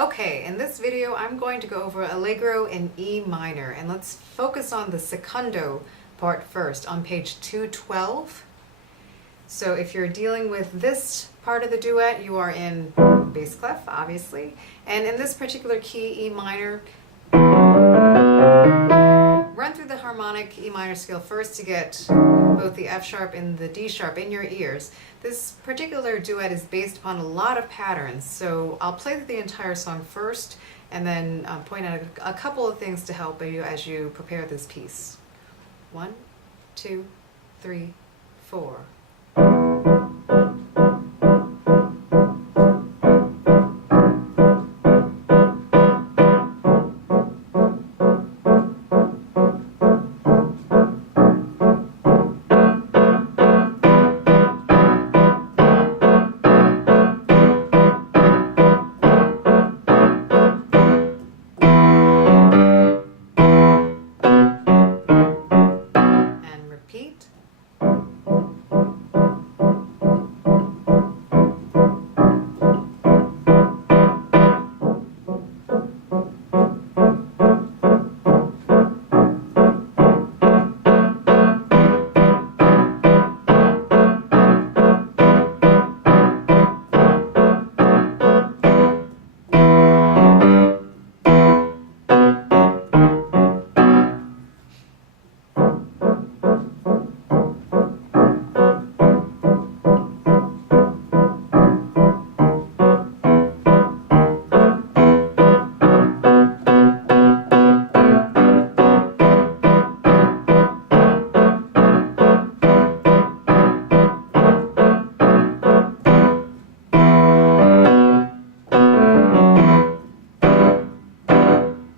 Okay, in this video I'm going to go over Allegro in E minor, and let's focus on the secondo part first on page 212. So if you're dealing with this part of the duet, you are in bass clef, obviously, and in this particular key, E minor, run through the harmonic E minor scale first to get both the F sharp and the D sharp in your ears. This particular duet is based upon a lot of patterns, so I'll play the entire song first and then point out a couple of things to help you as you prepare this piece. 1, 2, 3, 4.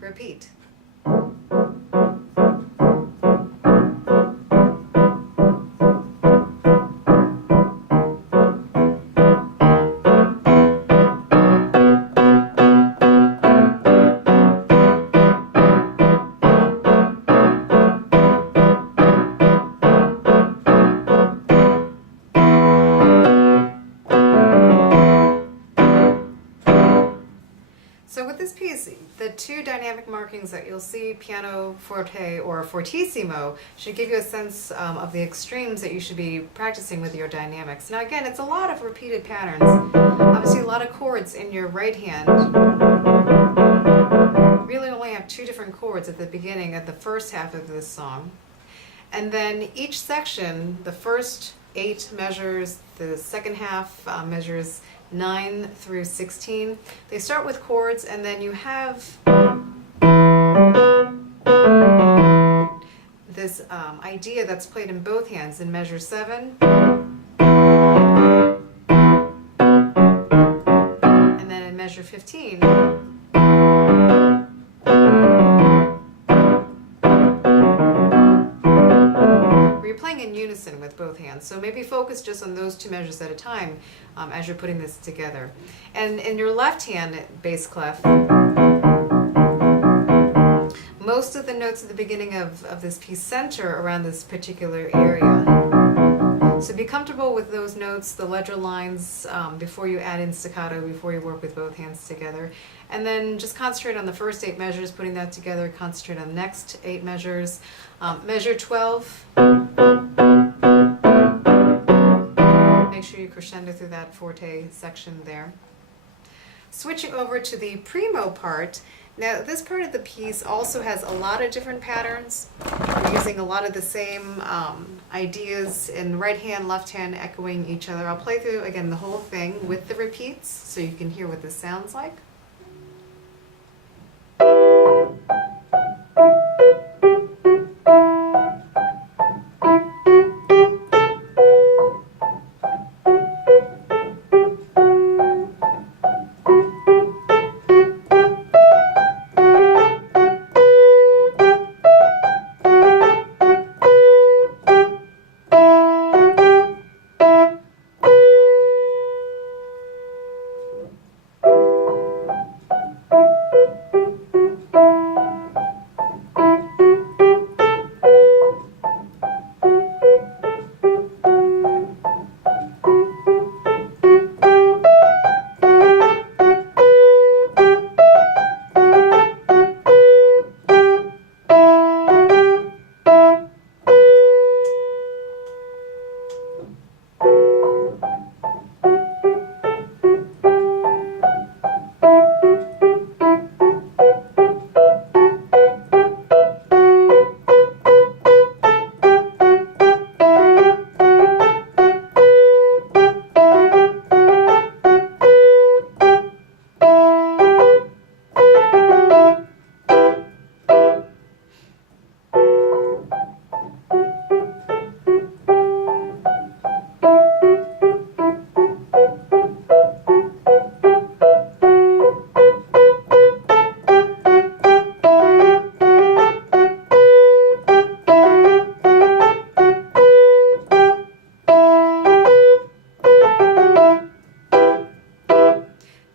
Repeat. So with this piece, the two dynamic markings that you'll see, piano forte or fortissimo, should give you a sense of the extremes that you should be practicing with your dynamics. Now again, it's a lot of repeated patterns. Obviously a lot of chords in your right hand. Really only have two different chords at the beginning of the first half of this song. And then each section, the first 8 measures, the second half measures 9 through 16. They start with chords, and then you have this idea that's played in both hands in measure 7, and then in measure 15. In unison with both hands, so maybe focus just on those 2 measures at a time as you're putting this together. And in your left hand bass clef, most of the notes at the beginning of this piece center around this particular area. So be comfortable with those notes, the ledger lines, before you add in staccato, before you work with both hands together. And then just concentrate on the first 8 measures, putting that together, concentrate on the next 8 measures. Measure 12, make sure you crescendo through that forte section there. Switching over to the primo part, now this part of the piece also has a lot of different patterns. We're using a lot of the same ideas in right hand, left hand, echoing each other. I'll play through again the whole thing with the repeats so you can hear what this sounds like.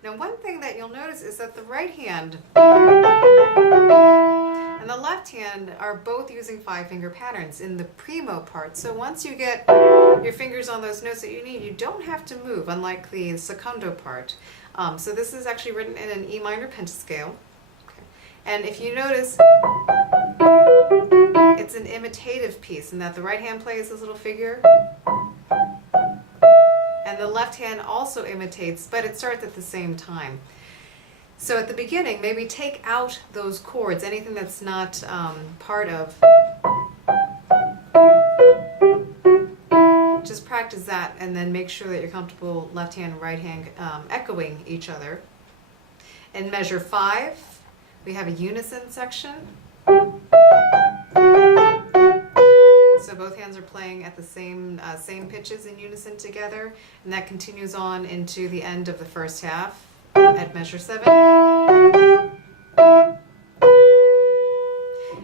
Now, one thing that you'll notice is that the right hand and the left hand are both using 5-finger patterns in the primo part. So once you get your fingers on those notes that you need, you don't have to move, unlike the secondo part. So this is actually written in an E minor pentascale. Okay. And if you notice, it's an imitative piece in that the right hand plays this little figure, and the left hand also imitates, but it starts at the same time. So at the beginning, maybe take out those chords, anything that's not part of. Just practice that, and then make sure that you're comfortable left hand and right hand echoing each other. In measure 5, we have a unison section. So both hands are playing at the same pitches in unison together, and that continues on into the end of the first half at measure 7.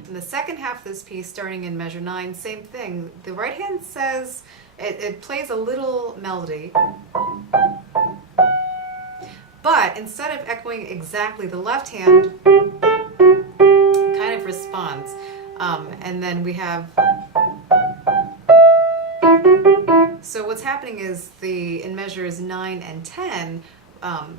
In the second half of this piece, starting in measure 9, same thing. The right hand says it plays a little melody, but instead of echoing exactly, the left hand kind of responds, and then we have. So what's happening is in measures 9 and 10,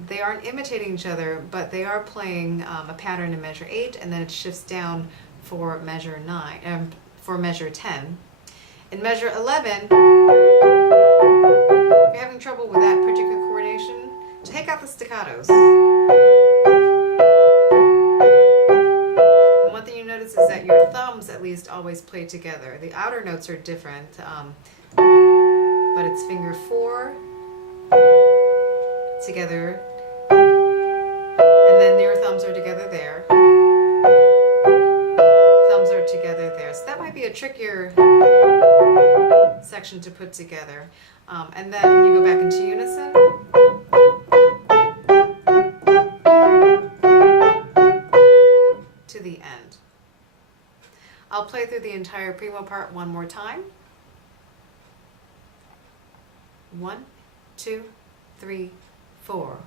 they aren't imitating each other, but they are playing a pattern in measure 8, and then it shifts down for measure 9, for measure 10. In measure 11, if you're having trouble with that particular coordination, take out the staccatos. And one thing you notice is that your thumbs at least always play together. The outer notes are different. But it's finger 4 together, and then your thumbs are together there. Thumbs are together there. So that might be a trickier section to put together. And then you go back into unison. To the end. I'll play through the entire primo part one more time. 1, 2, 3, 4.